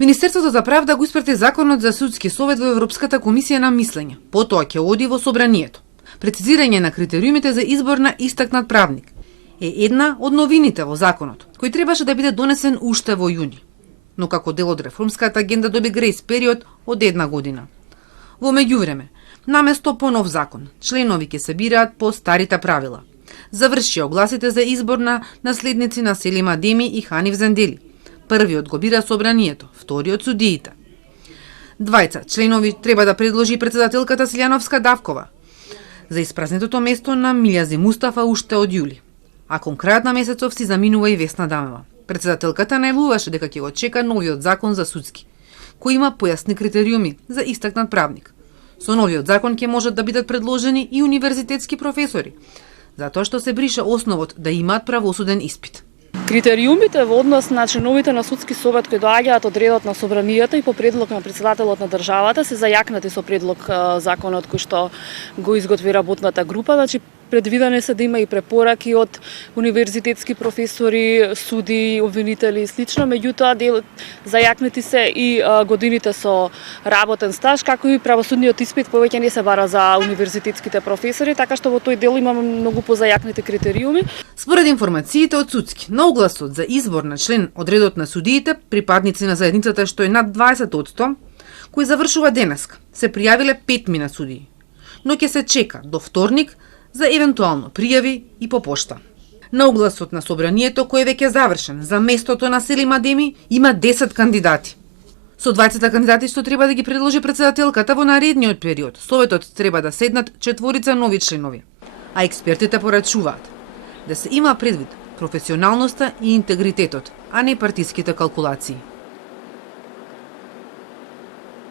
Министерството за правда го испрати законот за судски совет во Европската комисија на мислење. Потоа ќе оди во собранието. Прецизирање на критериумите за избор на истакнат правник е една од новините во законот, кој требаше да биде донесен уште во јуни. Но како дел од реформската агенда доби грејс период од 1 година. Во меѓувреме, наместо по нов закон, членови ќе се бираат по старите правила. Завршија огласите за избор на наследници на Селим Адеми и Ханиф Зендели. Првиот го бира собранието, вториот судиите. Двајца членови треба да предложи председателката Силјановска Давкова за испразнетото место на Милјази Мустафа уште од јули. А кон крајот на месецов си заминува и Весна Дамева. Председателката најавуваше дека ќе го чека новиот закон за судски, кој има појасни критериуми за истакнат правник. Со новиот закон ќе можат да бидат предложени и универзитетски професори, затоа што се брише основот да имаат правосуден испит. Критериумите во однос на членовите на судски совет кои доаѓаат од редот на собранието и по предлог на председателот на државата се зајакнати со предлог законот кој што го изготви работната група. Значи предвидено се да има и препораки од универзитетски професори, суди, обвинители и слично, меѓутоа зајакнати се и годините со работен стаж, како и правосудниот испит повеќе не се бара за универзитетските професори, така што во тој дел имаме многу позајакнати критериуми. Според информациите од судски, на огласот за избор на член од редот на судиите, припадници на заедницата што е над 20%, кои завршува денеска, се пријавиле 5 судии, но ќе се чека до вторник за евентуално пријави и по пошта. На огласот на собранието, кој е веќе завршен, за местото на Селим Адеми има 10 кандидати. Со 20 кандидати што треба да ги предложи председателката во наредниот период, советот треба да седнат 4 нови членови. А експертите порачуваат да се има предвид професионалноста и интегритетот, а не партиските калкулации.